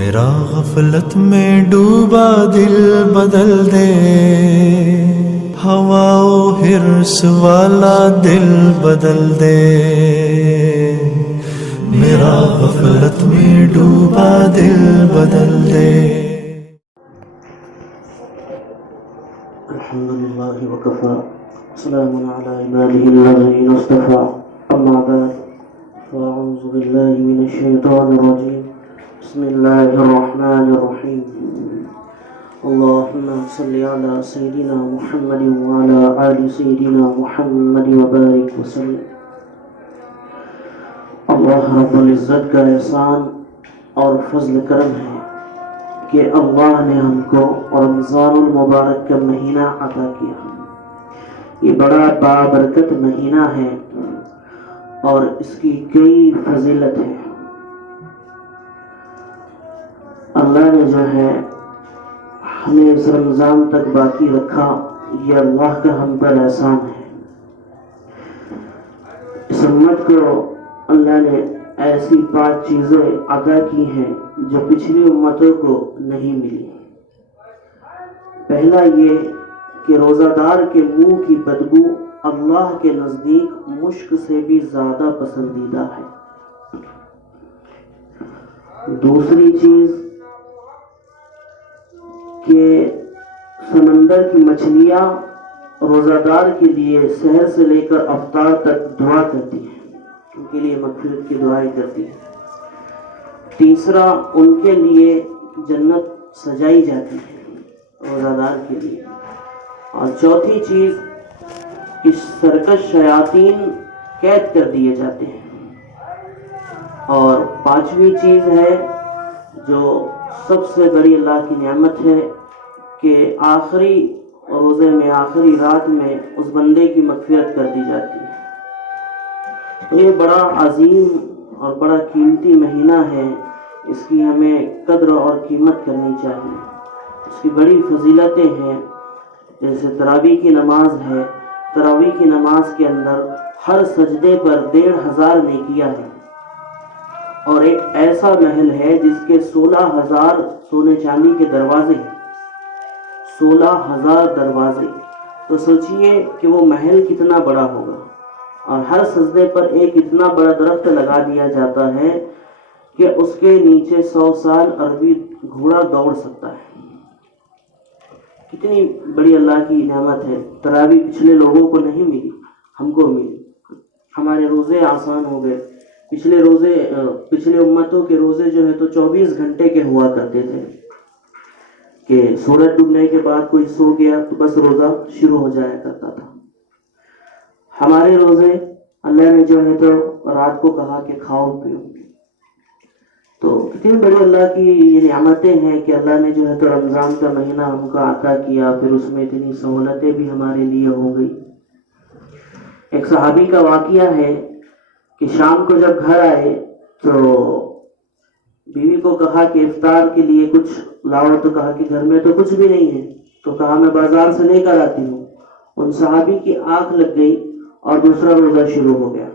میرا غفلت میں ڈوبا دل بدل دے، ہوا و حرص والا دل بدل دے، میرا غفلت میں ڈوبا دل بدل دے۔ الحمدللہ وکفی سلام علی عبادہ الذین اصطفی، اما بعد فاعوذ باللہ من الشیطان الرجیم، بسم اللہ الرحمن الرحیم، اللہم صلی علی سیدنا محمد وعلی آل سیدنا محمد وبارک وسلم۔ اللہ رب العزت کا احسان اور فضل کرم ہے کہ اللہ نے ہم کو رمضان المبارک کا مہینہ عطا کیا۔ یہ بڑا بابرکت مہینہ ہے اور اس کی کئی فضیلت ہے۔ اللہ نے جو ہے ہمیں اس رمضان تک باقی رکھا، یہ اللہ کا ہم پر احسان ہے۔ اس امت کو اللہ نے ایسی 5 چیزیں عطا کی ہیں جو پچھلی امتوں کو نہیں ملی۔ پہلا یہ کہ روزہ دار کے منہ کی بدبو اللہ کے نزدیک مشک سے بھی زیادہ پسندیدہ ہے۔ دوسری چیز کہ سمندر کی مچھلیاں روزہ دار کے لیے سحر سے لے کر افطار تک دعا کرتی ہیں، ان کے لیے مغفرت کی دعائیں کرتی ہیں۔ تیسرا، ان کے لیے جنت سجائی جاتی ہے روزہ دار کے لیے۔ اور چوتھی چیز کہ سرکش شیاطین قید کر دیے جاتے ہیں۔ اور 5ویں چیز ہے جو سب سے بڑی اللہ کی نعمت ہے کہ آخری روزے میں، آخری رات میں اس بندے کی مغفرت کر دی جاتی ہے۔ تو یہ بڑا عظیم اور بڑا قیمتی مہینہ ہے، اس کی ہمیں قدر اور قیمت کرنی چاہیے۔ اس کی بڑی فضیلتیں ہیں، جیسے تراویح کی نماز ہے۔ تراویح کی نماز کے اندر ہر سجدے پر 1500 نیکیاں ہیں، اور ایک ایسا محل ہے جس کے 16,000 سونے چاندی کے دروازے ہیں۔ 16,000 دروازے، تو سوچئے کہ وہ محل کتنا بڑا ہوگا۔ اور ہر سجدے پر ایک اتنا بڑا درخت لگا دیا جاتا ہے کہ اس کے نیچے 100 سال عربی گھوڑا دوڑ سکتا ہے۔ کتنی بڑی اللہ کی نعمت ہے۔ تراویح پچھلے لوگوں کو نہیں ملی، ہم کو ملی۔ ہمارے روزے آسان ہو گئے۔ پچھلے امتوں کے روزے جو ہے تو 24 گھنٹے کے ہوا کرتے تھے کہ سورج ڈوبنے کے بعد کوئی سو گیا تو بس روزہ شروع ہو جایا کرتا تھا۔ ہمارے روزے اللہ نے جو ہے تو رات کو کہا کہ کھاؤ پیو۔ تو کتنی بڑی اللہ کی یہ نعمتیں ہیں کہ اللہ نے جو ہے تو رمضان کا مہینہ ہم کو عطا کیا، پھر اس میں اتنی سہولتیں بھی ہمارے لیے ہو گئی۔ ایک صحابی کا واقعہ ہے کہ شام کو جب گھر آئے تو بیوی کو کہا کہ افطار کے لیے کچھ لاؤ، تو کہا کہ گھر میں تو کچھ بھی نہیں ہے، تو کہا میں بازار سے لے کر آتی ہوں۔ ان صحابی کی آنکھ لگ گئی اور دوسرا روزہ شروع ہو گیا۔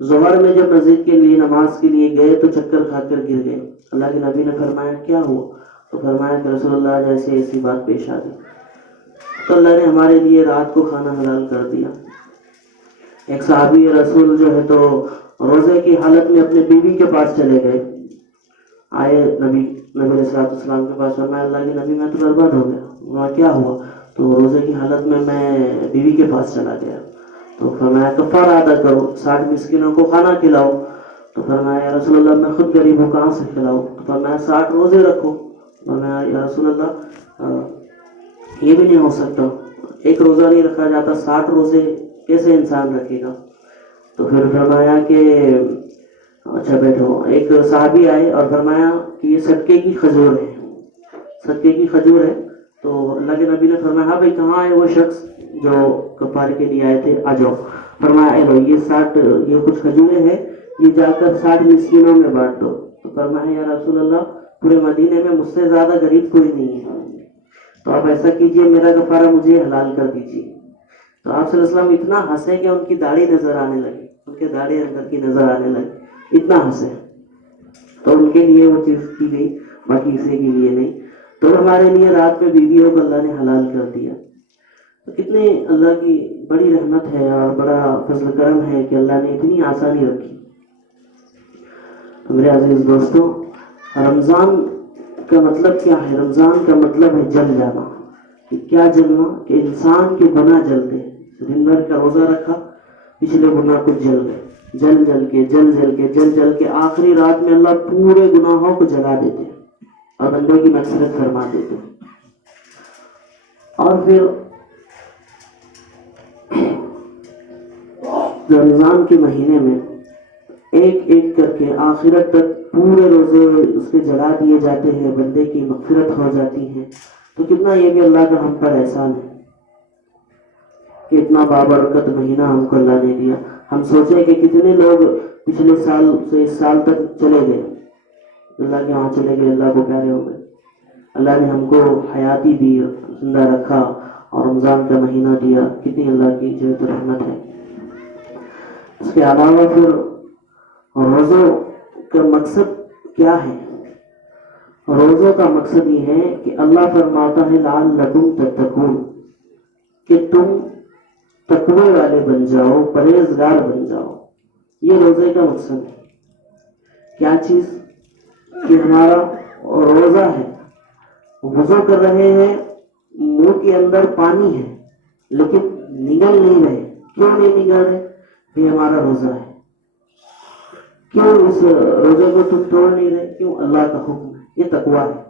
ظہر میں جب مسجد کے لیے نماز کے لیے گئے تو چکر کھا کر گر گئے۔ اللہ کے نبی نے فرمایا کیا ہوا؟ تو فرمایا کہ رسول اللہ جیسے ایسی بات پیش آ گئی، تو اللہ نے ہمارے لیے رات کو کھانا حلال کر دیا۔ ایک صحابی رسول جو ہے تو روزے کی حالت میں اپنے بیوی کے پاس چلے گئے، آئے نبی علیہ السلام کے پاس، فرمایا اللہ کے نبی میں تو برباد ہو گیا۔ وہاں کیا ہوا؟ تو روزے کی حالت میں بیوی کے پاس چلا گیا۔ تو فرمایا کفارہ ادا کرو، 60 مسکینوں کو کھانا کھلاؤ۔ تو فرمایا یا رسول اللہ میں خود غریب ہوں، کہاں سے کھلاؤں؟ تو فرمایا 60 روزے رکھو۔ فرمایا یا رسول اللہ یہ بھی نہیں ہو سکتا، ایک روزہ نہیں رکھا جاتا، 60 روزے کیسے انسان رکھے گا؟ تو پھر فرمایا کہ اچھا بیٹھو۔ ایک صحابی آئے اور فرمایا کہ یہ صدقے کی کھجور ہے، صدقے کی کھجور ہے۔ تو اللہ کے نبی نے فرمایا ہاں بھائی کہاں ہے وہ شخص جو کفارے کے لیے آئے تھے، آ جاؤ۔ فرمایا اے بھائی یہ کچھ کھجوریں ہیں، یہ جا کر 60 مسکینوں میں بانٹ دو۔ تو فرمایا یا رسول اللہ پورے مدینے میں مجھ سے زیادہ غریب کوئی نہیں ہے، تو آپ ایسا کیجئے میرا کفارہ مجھے حلال کر دیجئے۔ تو آپ صلی اللہ علیہ وسلم اتنا ہنسے کہ ان کی داڑھی نظر آنے لگی، ان کے داڑھی اندر کی نظر آنے لگی، اتنا ہنسے۔ تو ان کے لیے وہ چیز کی گئی, باقی کسی کے لیے نہیں. تو ہمارے لیے رات میں بیویوں کو اللہ نے حلال کر دیا. تو کتنی اللہ کی بڑی رحمت ہے اور بڑا فضل کرم ہے کہ اللہ نے اتنی آسانی رکھی. تو میرے عزیز دوستوں, رمضان کا مطلب کیا ہے؟ رمضان کا مطلب ہے جل جانا. کیا جلنا؟ کہ انسان کے گناہ جلتے ہیں. دن بھر کا روزہ رکھا, پچھلے گناہ کچھ جل گئے, جل جل کے آخری رات میں اللہ پورے گناہوں کو جلا دیتے اور بندے کی مغفرت فرما دیتے. اور پھر رمضان کے مہینے میں ایک ایک کر کے آخرت تک پورے روزے اس کے جلا دیے جاتے ہیں, بندے کی مغفرت ہو جاتی ہے. تو کتنا یہ بھی اللہ کا ہم پر احسان ہے کہ اتنا بابرکت مہینہ ہم کو اللہ نے دیا. ہم سوچیں کہ کتنے لوگ پچھلے سال سے اس سال تک چلے گئے, اللہ کے وہاں چلے گئے, اللہ کو پیارے ہو گئے. اللہ نے ہم کو حیاتی دی, زندہ رکھا اور رمضان کا مہینہ دیا. کتنی اللہ کی جو ہے رحمت ہے. اس کے علاوہ پھر روزوں کا مقصد کیا ہے؟ روزوں کا مقصد یہ ہے کہ اللہ فرماتا ہے لعلکم تتقون, کہ تم تقوی والے بن جاؤ, پرہیزگار بن جاؤ. یہ روزے کا مقصد ہے. کیا چیز؟ کہ ہمارا روزہ ہے, وضو کر رہے ہیں, منہ کے اندر پانی ہے لیکن نگل نہیں رہے. کیوں نہیں نگل رہے؟ یہ ہمارا روزہ ہے. کیوں اس روزے کو تم توڑ نہیں رہے؟ کیوں؟ اللہ کا حکم ہے. یہ تقوی ہے.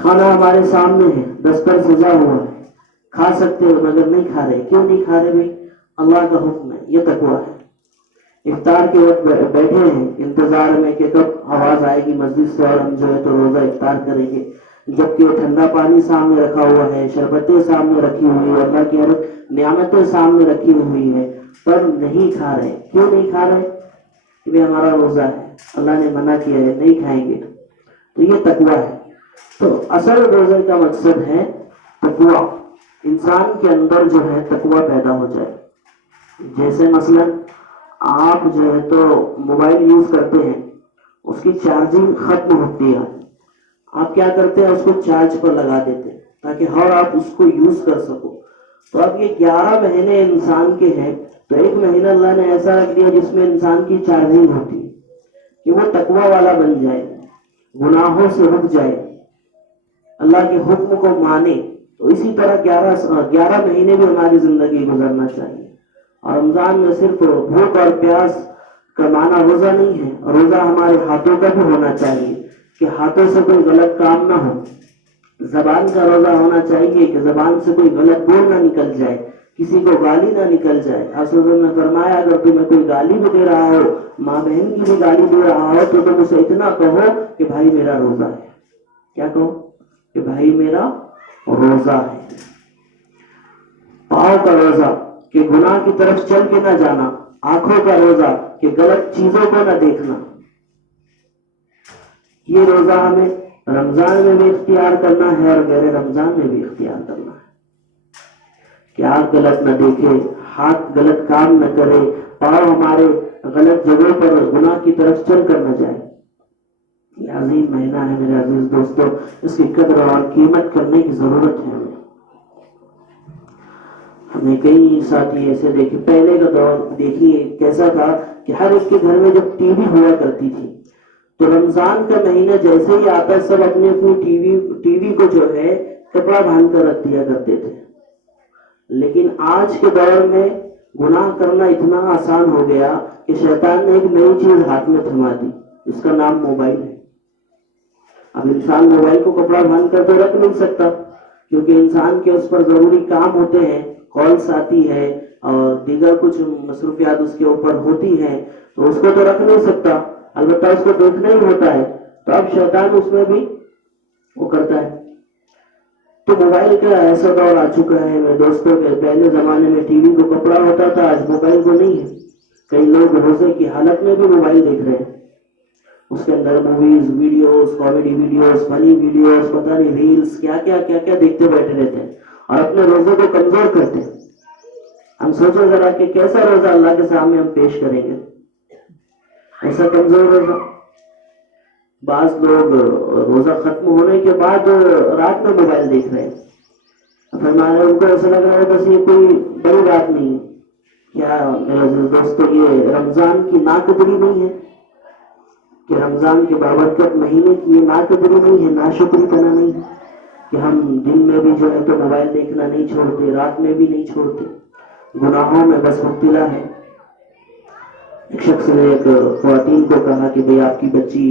کھانا ہمارے سامنے ہے, دستر سجا ہوا ہے, کھا سکتے ہو مگر نہیں کھا رہے. کیوں نہیں کھا رہے بھائی؟ اللہ کا حکم ہے. یہ تقوی ہے. افطار کے وقت بیٹھے ہیں انتظار میں کہ کب آواز آئے گی مسجد سے اور ہم جو ہے تو روزہ افطار کریں گے, جبکہ ٹھنڈا پانی سامنے رکھا ہوا ہے, شربتیں سامنے رکھی ہوئی ہے, اللہ کی ہر نعمتیں سامنے رکھی ہوئی ہے, پر نہیں کھا رہے. کیوں نہیں کھا رہے؟ کہ ہمارا روزہ ہے, اللہ نے منع کیا ہے, نہیں کھائیں گے. تو یہ تقوی ہے. تو اصل روزے کا مقصد ہے تقوی. انسان کے اندر جو ہے تقوی پیدا ہو جائے. جیسے مثلا آپ جو ہے تو موبائل یوز کرتے ہیں, اس کی چارجنگ ختم ہوتی ہے, آپ کیا کرتے ہیں؟ اس کو چارج پر لگا دیتے ہیں تاکہ ہر آپ اس کو یوز کر سکو. تو اب یہ 11 مہینے انسان کے ہیں, تو ایک مہینہ اللہ نے ایسا رکھ دیا جس میں انسان کی چارجنگ ہوتی ہے کہ وہ تقوی والا بن جائے, گناہوں سے رک جائے, اللہ کے حکم کو مانے. تو اسی طرح 11 مہینے بھی ہماری زندگی گزرنا چاہیے. اور رمضان میں صرف بھوک اور پیاس کا معنی روزہ نہیں ہے, روزہ ہمارے ہاتھوں کا بھی ہونا چاہیے کہ ہاتھوں سے کوئی غلط کام نہ ہو. زبان کا روزہ ہونا چاہیے کہ زبان سے کوئی غلط بول نہ نکل جائے, کسی کو گالی نہ نکل جائے. آپ نے فرمایا اگر تمہیں کوئی گالی بھی دے رہا ہو, ماں بہن کی بھی گالی دے رہا ہو, تو تم اسے اتنا کہو کہ بھائی میرا روزہ ہے. کیا کہو؟ کہ بھائی میرا روزہ ہے. پاؤں کا روزہ کہ گناہ کی طرف چل کے نہ جانا. آنکھوں کا روزہ کہ غلط چیزوں کو نہ دیکھنا. یہ روزہ ہمیں رمضان میں بھی اختیار کرنا ہے اور غیر رمضان میں بھی اختیار کرنا ہے کہ آنکھ غلط نہ دیکھے, ہاتھ غلط کام نہ کرے, پاؤں ہمارے غلط جگہوں پر گناہ کی طرف چل کر نہ جائے. یہ عظیم مہینہ ہے میرے عزیز دوستو, اس کی قدر اور قیمت کرنے کی ضرورت ہے. ہمیں کئی ساتھی ایسے دیکھے, پہلے کا دور دیکھیے کیسا تھا کہ ہر ایک کے گھر میں جب ٹی وی ہوا کرتی تھی تو رمضان کا مہینہ جیسے ہی آتا سب اپنی اپنی ٹی وی کو جو ہے کپڑا باندھ کر رکھ دیا کرتے تھے. لیکن آج کے دور میں گناہ کرنا اتنا آسان ہو گیا کہ شیطان نے ایک نئی چیز ہاتھ میں تھما دی, اس کا نام موبائل ہے. اب انسان موبائل کو کپڑا باندھ کر تو رکھ نہیں سکتا کیونکہ انسان کے اس پر ضروری کام ہوتے ہیں, کالس آتی ہے اور دیگر کچھ مصروفیات اس کے اوپر ہوتی ہیں, تو اس کو تو رکھ نہیں سکتا, البتہ اس کو دیکھنا ہی ہوتا ہے. تو اب شیطان اس میں بھی وہ کرتا ہے. تو موبائل کا ایسا دور آ چکا ہے میرے دوستوں کے, پہلے زمانے میں ٹی وی کو کپڑا ہوتا تھا, آج موبائل کو نہیں ہے. کئی لوگ روزے کی حالت میں بھی موبائل دیکھ رہے ہیں, اس کے اندر movies, videos, comedy videos, funny videos, پتہ نہیں ریلز, کیا کیا دیکھتے بیٹھے رہتے ہیں اور اپنے روزے کو کمزور کرتے ہیں. ہم سوچو ذرا کہ کیسا روزہ اللہ کے سامنے ہم پیش کریں گے. ایسا کمزور روزہ. بعض لوگ روزہ ختم ہونے کے بعد رات میں موبائل دیکھ رہے ہیں. فرمایا ان کو ایسا لگ رہا ہے بس یہ کوئی بڑی بات نہیں. کیا میرے دوستو یہ رمضان کی ناقدری نہیں ہے کہ رمضان کے بابرکت مہینے کی یہ ناقدری نہیں ہے, ناشکری پنا نہیں ہے کہ ہم دن میں بھی جو ہے تو موبائل دیکھنا نہیں چھوڑتے, رات میں بھی نہیں چھوڑتے, گناہوں میں بس مبتلا ہے. ایک شخص نے ایک خواتین کو کہا کہ بھئی آپ کی بچی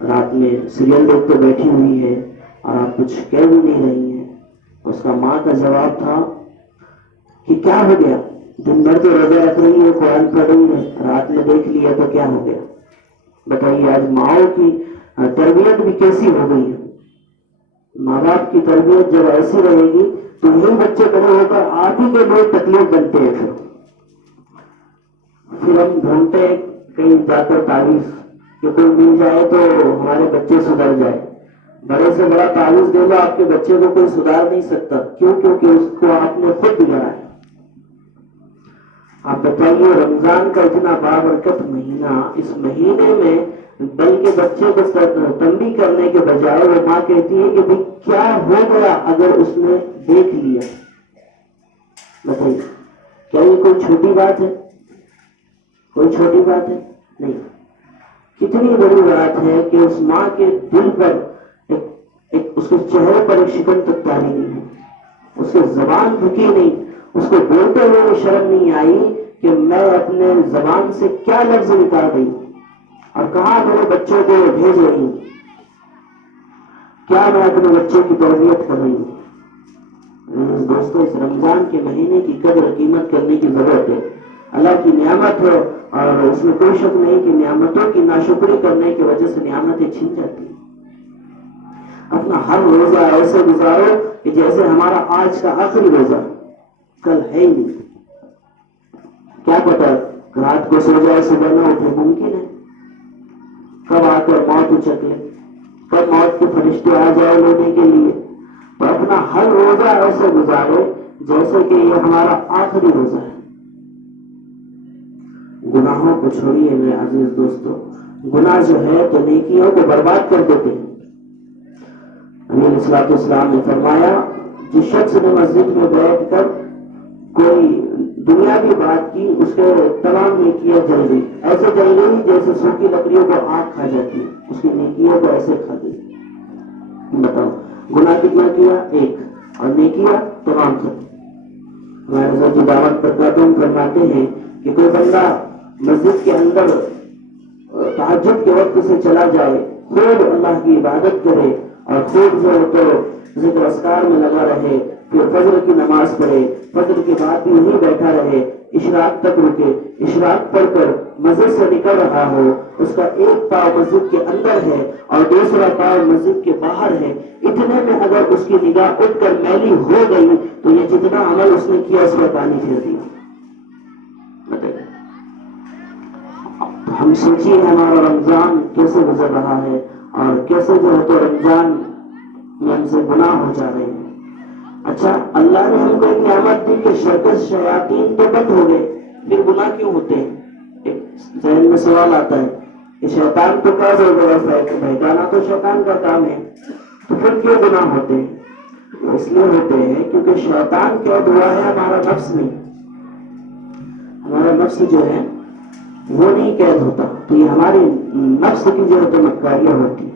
رات میں سیریل دیکھتے بیٹھی ہوئی ہے اور آپ کچھ کہہ بھی نہیں رہی ہیں. اس کا ماں کا جواب تھا کہ کیا ہو گیا, دن بھر تو روزہ رکھ رہی ہے, قرآن پڑھ رہی ہے, رات میں دیکھ لیا تو کیا ہو گیا. بتائیے آج ماؤں کی تربیت بھی کیسی ہو گئی ہے. ماں باپ کی تربیت جب ایسی رہے گی تو یہی بچے بڑے ہو کر آپ ہی کے لیے تکلیف بنتے ہیں. پھر ہم ڈھونڈتے ہیں کہیں جا کر تعویذ کہ کوئی مل جائے تو ہمارے بچے سدھر جائے. بڑے سے بڑا تعویذ دے دو آپ کے بچے کو کوئی سدھار نہیں سکتا. کیوں؟ کیونکہ اس کو آپ نے خود بگاڑا ہے. آپ بتائیے رمضان کا اتنا بابرکت مہینہ, اس مہینے میں بلکہ بچے کو تنبیہ کرنے کے بجائے وہ ماں کہتی ہے کہ بھئی کیا ہو گیا اگر اس نے دیکھ لیا. بتائیے کیا یہ کوئی چھوٹی بات ہے؟ کوئی چھوٹی بات ہے نہیں. کتنی بڑی بات ہے کہ اس ماں کے دل پر اس کے چہرے پر ایک شکن تک تاری نہیں ہے, اس کی زبان رکی نہیں, اس کو بولتے ہوئے شرم نہیں آئی کہ میں اپنے زبان سے کیا لفظ نکال رہی ہوں اور کہاں میرے بچوں کو بھیج رہی ہوں, کیا میں اپنے بچوں کی تربیت کر رہی ہوں. دوستوں اس رمضان کے مہینے کی قدر قیمت کرنے کی ضرورت ہے. اللہ کی نعمت ہے اور اس میں کوئی شک نہیں کہ نعمتوں کی ناشکری کرنے کی وجہ سے نعمتیں چھن جاتی ہیں. اپنا ہر روزہ ایسے گزارو کہ جیسے ہمارا آج کا آخری روزہ, کل ہے ہی نہیں. کیا پتا رات کو سو جائے صبح نہ اٹھے, ممکن ہے. کب آ کر موت اچک لے, کب موت کے فرشتے آ جائے لینے کے لیے. تو اپنا ہر روزہ ایسے گزارو جیسے کہ یہ ہمارا آخری روزہ ہے. گناہوں کو چھوڑیے میرے عزیز دوستو. گناہ جو ہے تو نیکیوں کو برباد کر دیتے ہیں. نبی علیہ الصلوۃ والسلام نے فرمایا جس شخص نے مسجد میں بیٹھ کر کوئی دنیاوی بات کی اس کے تمام نیکیاں جل گئی, ایسے جل گئی جیسے سوکھی لکڑیوں کو آگ کھا جاتی ہے. اس کی نیکیوں کو ایسے کھا گئی. بتاؤ گناہ کتنا کیا؟ ایک, اور نیکیاں تمام ختم. ہمارے حضرت جو دعوت پر قدم فرماتے ہیں کہ کوئی بندہ مسجد کے اندر تہجد کے وقت سے چلا جائے, خوب اللہ کی عبادت کرے اور خوب جو ہے تو ذکر اذکار میں لگا رہے, پھر فجر کی نماز پڑھے, فجر کے بعد بھی یہیں بیٹھا رہے, اشراق تک رکے, اشراق پڑھ کر مسجد سے نکل رہا ہو, اس کا ایک پاؤں مسجد کے اندر ہے اور دوسرا پاؤں مسجد کے باہر ہے, اتنے میں اگر اس کی نگاہ اٹھ کر میلی ہو گئی تو یہ جتنا عمل اس نے کیا اس پر پانی پھیر دیا. ہم سوچیے ہمارا رمضان کیسے گزر رہا ہے اور کیسے جو ہے تو رمضان میں ہم سے گناہ ہو جا رہے ہیں. اچھا اللہ نے ہم کو ایک نعمت دی کہ شرکت شیاطین تو بند ہو گئے, پھر گناہ کیوں ہوتے ہیں؟ ایک ذہن میں سوال آتا ہے کہ شیطان تو قید ہو گیا, بہکانا تو شیطان کا کام ہے, تو پھر کیوں گناہ ہوتے ہیں؟ اس لیے ہوتے ہیں کیونکہ شیطان قید ہوا ہے, ہمارا نفس نہیں. ہمارا نفس جو ہے وہ نہیں قید ہوتا, تو یہ ہماری نفس کی جو ہے تو مکاریاں ہوتی.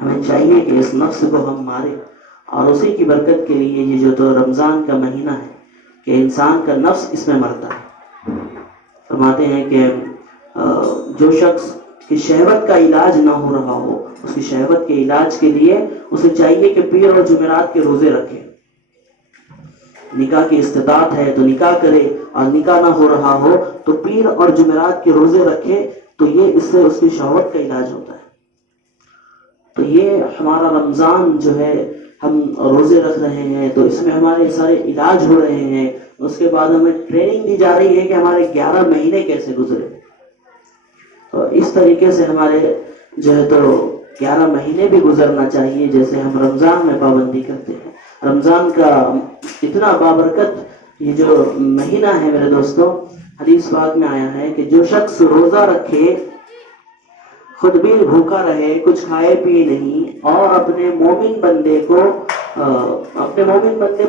ہمیں چاہیے کہ اس نفس کو ہم مارے اور اسی کی برکت کے لیے یہ جو تو رمضان کا مہینہ ہے کہ انسان کا نفس اس میں مرتا ہے. فرماتے ہیں کہ جو شخص کی شہوت کا علاج نہ ہو رہا ہو, اس کی شہوت کے علاج کے لیے اسے چاہیے کہ پیر اور جمعرات کے روزے رکھے. نکاح کی استطاعت ہے تو نکاح کرے, اور نکاح نہ ہو رہا ہو تو پیر اور جمعرات کے روزے رکھے, تو یہ اس سے اس کی شہوت کا علاج ہوتا ہے. تو یہ ہمارا رمضان جو ہے ہم روزے رکھ رہے ہیں تو اس میں ہمارے سارے علاج ہو رہے ہیں. اس کے بعد ہمیں ٹریننگ دی جا رہی ہے کہ ہمارے 11 مہینے کیسے گزرے. تو اس طریقے سے ہمارے جو ہے تو 11 مہینے بھی گزرنا چاہیے جیسے ہم رمضان میں پابندی کرتے ہیں. رمضان کا اتنا بابرکت یہ جو مہینہ ہے میرے دوستوں, حدیث پاک میں آیا ہے کہ جو شخص روزہ رکھے خود بھی بھوکا رہے, کچھ کھائے پیے نہیں, اور اپنے مومن بندے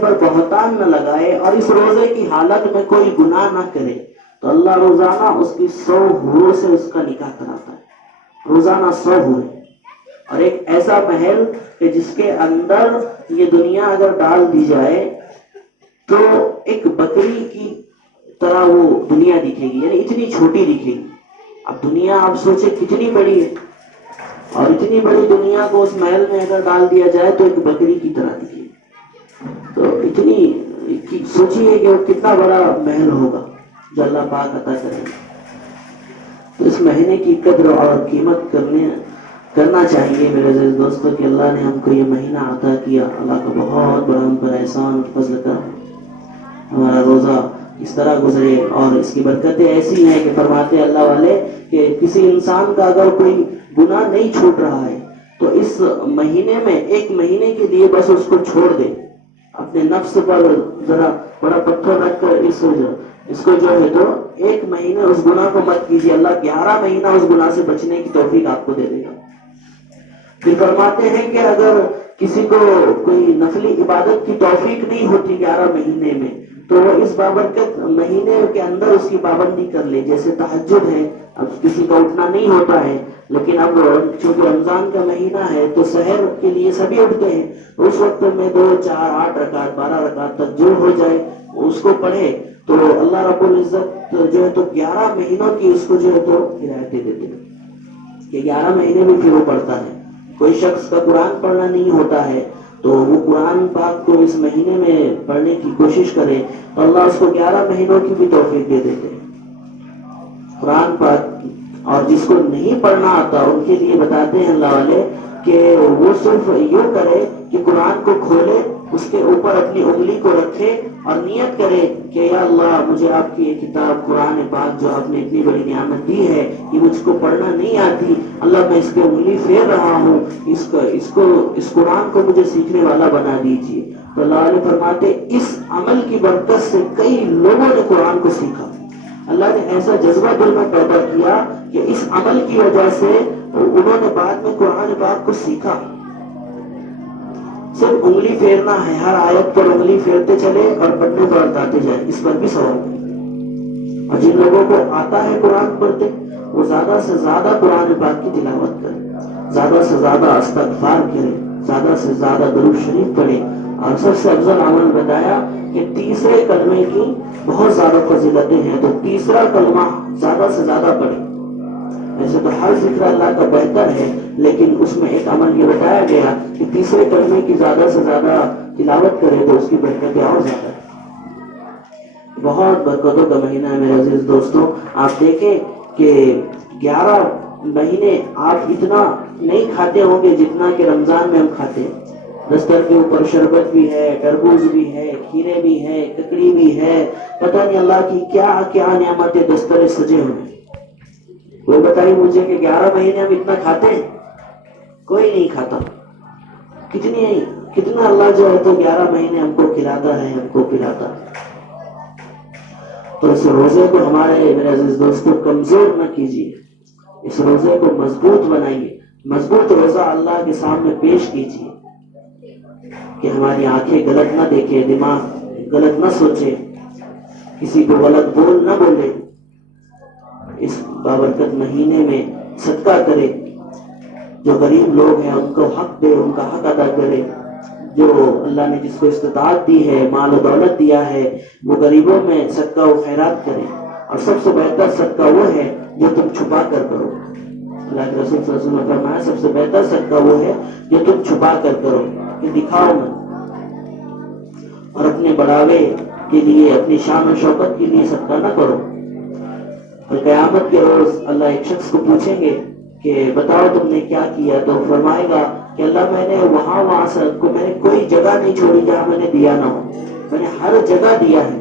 پر بہتان نہ لگائے, اور اس روزے کی حالت میں کوئی گناہ نہ کرے, تو اللہ روزانہ اس کی 100 حوروں سے اس کا نکاح کراتا ہے. روزانہ 100 حوریں, اور ایک ایسا محل کہ جس کے اندر یہ دنیا اگر ڈال دی جائے تو ایک بکری کی طرح وہ دنیا دکھے گی, یعنی اتنی چھوٹی دکھے گی. اب دنیا آپ سوچے کتنی بڑی ہے, اور اتنی بڑی دنیا کو اس محل میں اگر ڈال دیا جائے تو ایک بکری کی طرح دکھے گی. تو اتنی سوچیے کہ وہ کتنا بڑا محل ہوگا جو اللہ پاک عطا کرے. تو اس مہینے کی قدر اور قیمت کرنا چاہیے میرے عزیز دوستوں کہ اللہ نے ہم کو یہ مہینہ عطا کیا. اللہ کا بہت بڑا ہم پر احسان فضل کا ہمارا روزہ اس طرح گزرے, اور اس کی برکتیں ایسی ہیں کہ فرماتے اللہ والے کہ کسی انسان کا اگر کوئی گناہ نہیں چھوٹ رہا ہے تو اس مہینے میں, ایک مہینے کے لیے بس اس کو چھوڑ دے. اپنے نفس پر ذرا بڑا پتھر رکھ کر اس کو جو ہے تو ایک مہینے اس گناہ کو مت کیجیے, اللہ 11 مہینہ اس گناہ سے بچنے کی توفیق آپ کو دے دے گا. پھر فرماتے ہیں کہ اگر کسی کو کوئی نفلی عبادت کی توفیق نہیں ہوتی 11 مہینے میں, تو وہ اس بابرکت مہینے کے اندر اس کی پابندی کر لے. جیسے تہجد ہے, اب کسی کا اٹھنا نہیں ہوتا ہے, لیکن اب چونکہ رمضان کا مہینہ ہے تو سحر کے لیے سبھی اٹھتے ہیں, اس وقت میں 2 4 8 رکعت 12 رکعت تک جو ہو جائے اس کو پڑھے, تو اللہ رب العزت جو ہے تو 11 مہینوں کی اس کو جو ہے تو ہدایتیں دیتے ہیں کہ 11 مہینے میں پھر وہ پڑھتا ہے. کوئی شخص کا قرآن پڑھنا نہیں ہوتا ہے تو وہ قرآن پاک کو اس مہینے میں پڑھنے کی کوشش کرے تو اللہ اس کو 11 مہینوں کی بھی توفیق دے دیتے ہیں قرآن پاک. اور جس کو نہیں پڑھنا آتا ان کے لیے بتاتے ہیں اللہ والے کہ وہ صرف یوں کرے کہ قرآن کو کھولے, اس کے اوپر اپنی انگلی کو رکھے اور نیت کرے کہ یا اللہ مجھے آپ کی یہ کتاب قرآن پاک جو آپ نے اتنی بڑی نعمت دی ہے یہ مجھ کو پڑھنا نہیں آتی, اللہ میں اس کے انگلی پھیر رہا ہوں, اس قرآن کو مجھے سیکھنے والا بنا دیجیے. تو اللہ علیہ فرماتے اس عمل کی برکت سے کئی لوگوں نے قرآن کو سیکھا. اللہ نے ایسا جذبہ دل میں پیدا کیا کہ اس عمل کی وجہ سے انہوں نے بعد میں قرآن پاک کو سیکھا. صرف انگلی پھیرنا ہے, ہر آیت پر انگلی پھیرتے چلے اور پڑھنے پر بتاتے جائیں, اس پر بھی ثواب ہے. اور جن لوگوں کو آتا ہے قرآن پڑھتے وہ زیادہ سے زیادہ قرآن پاک کی تلاوت کرے, زیادہ سے زیادہ استغفار کرے, زیادہ سے زیادہ درود شریف پڑھے. اور سب سے افضل عمل بتایا کہ تیسرے کلمے کی بہت زیادہ فضیلتیں ہیں, تو تیسرا کلمہ زیادہ سے زیادہ پڑھے. ویسے تو ہر ذکر اللہ کا بہتر ہے, لیکن اس میں ایک عمل یہ بتایا گیا کہ تیسرے کلمے کی زیادہ سے زیادہ تلاوت کرے تو اس کی برکتیں اور زیادہ ہے. بہت برکتوں کا مہینہ ہے میرے عزیز دوستوں. آپ دیکھیں کہ 11 مہینے آپ اتنا نہیں کھاتے ہوں گے جتنا کہ رمضان میں ہم کھاتے ہیں. دستر کے اوپر شربت بھی ہے, تربوز بھی ہے, کھیرے بھی ہے, ککڑی بھی ہے, پتہ نہیں اللہ کی کیا کیا نعمتیں دستر سجے ہوئے. وہ بتائیے مجھے کہ 11 مہینے ہم اتنا کھاتے ہیں؟ کوئی نہیں کھاتا. کتنا اللہ جو ہے تو 11 مہینے ہم کو کھلاتا ہے, ہم کو پلاتا ہے. تو اس روزے کو ہمارے میرے عزیز دوستوں کمزور نہ کیجیے, اس روزے کو مضبوط بنائیے. مضبوط روزہ اللہ کے سامنے پیش کیجیے کہ ہماری آنکھیں غلط نہ دیکھے, دماغ غلط نہ سوچے, کسی کو غلط بول نہ بولے. اس بابرکت مہینے میں صدقہ کرے, جو غریب لوگ ہیں ان کو حق دے, ان کا حق ادا کرے. جو اللہ نے جس کو استطاعت دی ہے, مال و دولت دیا ہے, وہ غریبوں میں صدقہ و خیرات کرے. اور سب سے بہتر صدقہ وہ ہے جو تم چھپا کر کرو. اللہ کے رسول صلی اللہ علیہ وسلم نے فرمایا سب سے بہتر صدقہ وہ ہے جو تم چھپا کر کرو, کہ دکھاؤ مت. اور اپنے بڑھاوے کے لیے, اپنی شان و شوکت کے لیے صدقہ نہ کرو. اور قیامت کے روز اللہ ایک شخص کو پوچھیں گے کہ بتاؤ تم نے کیا کیا, تو فرمائے گا کہ اللہ میں نے وہاں سے میں نے کوئی جگہ نہیں چھوڑی جہاں میں نے دیا نہ ہو, میں نے ہر جگہ دیا ہے.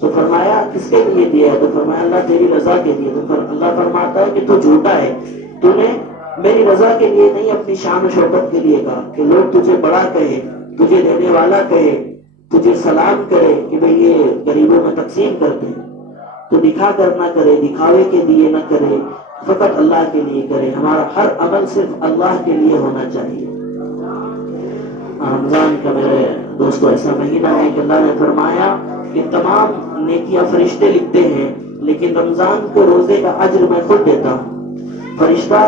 تو فرمایا کس کے لیے دیا ہے؟ تو فرمایا اللہ تیری رضا کے لیے. تو اللہ فرماتا ہے کہ تو جھوٹا ہے, تو نے میری رضا کے لیے نہیں اپنی شان و شوکت کے لیے کہا, کہ لوگ تجھے بڑا کہے, تجھے دینے والا کہے, تجھے سلام کرے کہ بھئی یہ غریبوں میں تقسیم کرتے ہیں. تو دکھا کر نہ کرے, دکھاوے کے لیے نہ کرے, فقط اللہ کے لیے کریں. ہمارا ہر عمل صرف اللہ کے لیے ہونا چاہیے. رمضان کا میرے دوستوں ایسا مہینہ ہے کہ اللہ نے فرمایا کہ تمام نیکیاں فرشتے لکھتے ہیں، لیکن رمضان کو روزے کا اجر میں خود دیتا ہوں. فرشتہ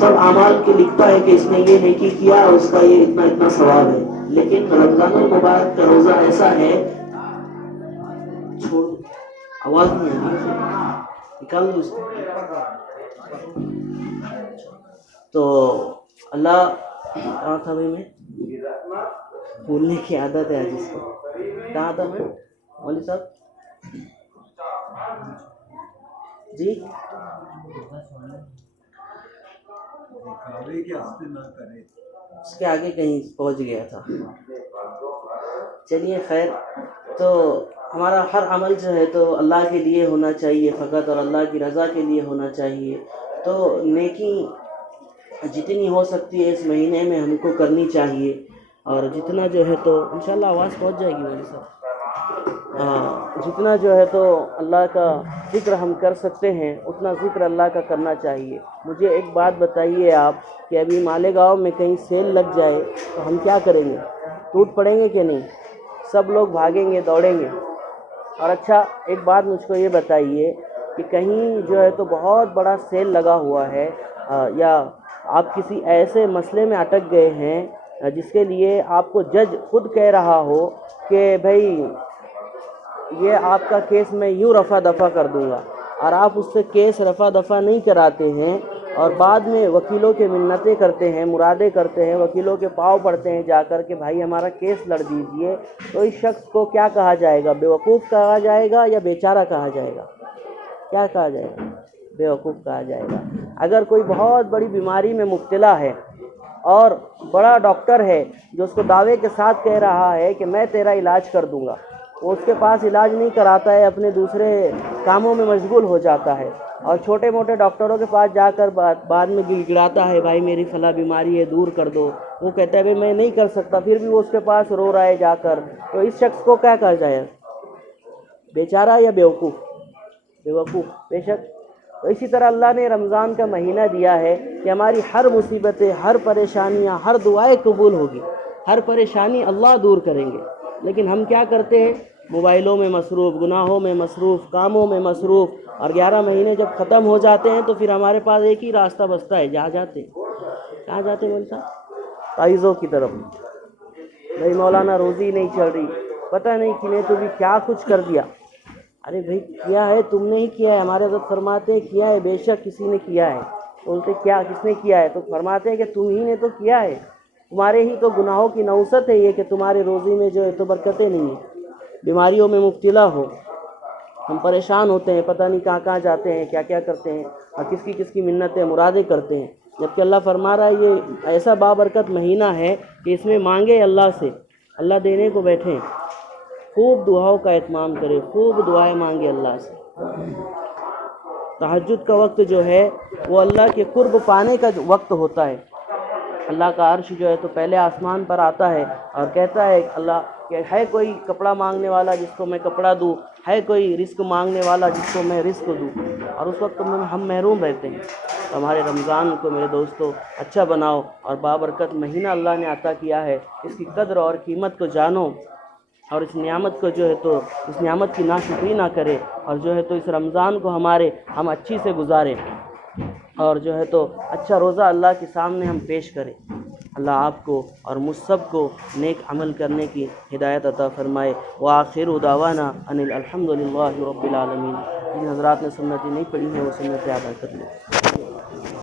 سب اعمال کے لکھتا ہے کہ اس نے یہ نیکی کیا اور اس کا یہ اتنا اتنا ثواب ہے، لیکن رمضان المبارک کا روزہ ایسا ہے. چھوڑ آواز نہیں آ رہی، نکال دو اس کو. تو اللہ کہاں تھا بھائی، میں بھولنے کی عادت ہے جس کو. کہاں تھا میں مولوی صاحب جی؟ اس کے آگے کہیں پہنچ گیا تھا. چلیے خیر. تو ہمارا ہر عمل جو ہے تو اللہ کے لیے ہونا چاہیے فقط، اور اللہ کی رضا کے لیے ہونا چاہیے. تو نیکی جتنی ہو سکتی ہے اس مہینے میں ہم کو کرنی چاہیے، اور جتنا جو ہے تو انشاءاللہ آواز پہنچ جائے گی میرے ساتھ. جتنا جو ہے تو اللہ کا ذکر ہم کر سکتے ہیں اتنا ذکر اللہ کا کرنا چاہیے. مجھے ایک بات بتائیے آپ کہ ابھی مالیگاؤں میں کہیں سیل لگ جائے تو ہم کیا کریں گے؟ ٹوٹ پڑیں گے کہ نہیں؟ سب لوگ بھاگیں گے، دوڑیں گے. اور اچھا ایک بات مجھ کو یہ بتائیے کہ کہیں جو ہے تو بہت بڑا سیل لگا ہوا ہے، یا آپ کسی ایسے مسئلے میں اٹک گئے ہیں جس کے لیے آپ کو جج خود کہہ رہا ہو کہ بھائی یہ آپ کا کیس میں یوں رفع دفع کر دوں گا، اور آپ اس سے کیس رفع دفع نہیں کراتے ہیں، اور بعد میں وکیلوں کے منتیں کرتے ہیں، مرادیں کرتے ہیں، وکیلوں کے پاؤں پڑتے ہیں جا کر کے بھائی ہمارا کیس لڑ دیجئے، تو اس شخص کو کیا کہا جائے گا؟ بیوقوف کہا جائے گا یا بیچارہ کہا جائے گا؟ کیا کہا جائے گا؟ بیوقوف کہا جائے گا. اگر کوئی بہت بڑی بیماری میں مبتلا ہے اور بڑا ڈاکٹر ہے جو اس کو دعوے کے ساتھ کہہ رہا ہے کہ میں تیرا علاج کر دوں گا، وہ اس کے پاس علاج نہیں کراتا ہے، اپنے دوسرے کاموں میں مشغول ہو جاتا ہے، اور چھوٹے موٹے ڈاکٹروں کے پاس جا کر بعد میں گڑگڑاتا ہے بھائی میری فلاں بیماری ہے دور کر دو. وہ کہتا ہے بھائی میں نہیں کر سکتا، پھر بھی وہ اس کے پاس رو رہا ہے جا کر. تو اس شخص کو کیا کہا جائے؟ بیچارہ یا بیوقوف؟ بیوقوف بے شک. تو اسی طرح اللہ نے رمضان کا مہینہ دیا ہے کہ ہماری ہر مصیبتیں، ہر پریشانیاں، ہر دعائیں قبول ہوگی، ہر پریشانی اللہ دور کریں گے. لیکن ہم کیا کرتے ہیں؟ موبائلوں میں مصروف، گناہوں میں مصروف، کاموں میں مصروف. اور 11 مہینے جب ختم ہو جاتے ہیں تو پھر ہمارے پاس ایک ہی راستہ بچتا ہے. جہاں جاتے کہاں جاتے بولتا تعویذوں کی طرف. بھائی مولانا روزی نہیں چل رہی، پتہ نہیں کہ تو بھی کیا کچھ کر دیا. ارے بھائی کیا ہے؟ تم نے ہی کیا ہے. ہمارے حضرت فرماتے ہیں کیا ہے بے شک کسی نے کیا ہے. بولتے کیا کس نے کیا ہے؟ تو فرماتے ہیں کہ تم ہی نے تو کیا ہے. تمہارے ہی تو گناہوں کی نوسط ہے یہ کہ تمہارے روزی میں جو ہے تو برکتیں نہیں ہیں. بیماریوں میں مبتلا ہو، ہم پریشان ہوتے ہیں، پتہ نہیں کہاں کہاں جاتے ہیں، کیا کیا کرتے ہیں، اور کس کی منتیں مرادیں کرتے ہیں. جبکہ اللہ فرما رہا ہے یہ ایسا بابرکت مہینہ ہے کہ اس میں مانگے اللہ سے، اللہ دینے کو بیٹھے. خوب دعاؤں کا اہتمام کرے، خوب دعائیں مانگے اللہ سے. تہجد کا وقت جو ہے وہ اللہ کے قرب پانے کا وقت ہوتا ہے. اللہ کا عرش جو ہے تو پہلے آسمان پر آتا ہے اور کہتا ہے اللہ کہ ہے کوئی کپڑا مانگنے والا جس کو میں کپڑا دوں، ہے کوئی رزق مانگنے والا جس کو میں رزق دوں. اور اس وقت میں ہم محروم رہتے ہیں. ہمارے رمضان کو میرے دوستو اچھا بناؤ، اور بابرکت مہینہ اللہ نے عطا کیا ہے، اس کی قدر اور قیمت کو جانو، اور اس نعمت کو جو ہے تو اس نعمت کی ناشکری نہ کرے، اور جو ہے تو اس رمضان کو ہم اچھی سے گزاریں، اور جو ہے تو اچھا روزہ اللہ کے سامنے ہم پیش کریں. اللہ آپ کو اور مجھ سب کو نیک عمل کرنے کی ہدایت عطا فرمائے. وآخر دعوانا ان الحمد للہ رب العالمین. جن حضرات نے سنتیں نہیں پڑھی ہیں وہ سنتیں ادا کر لیں.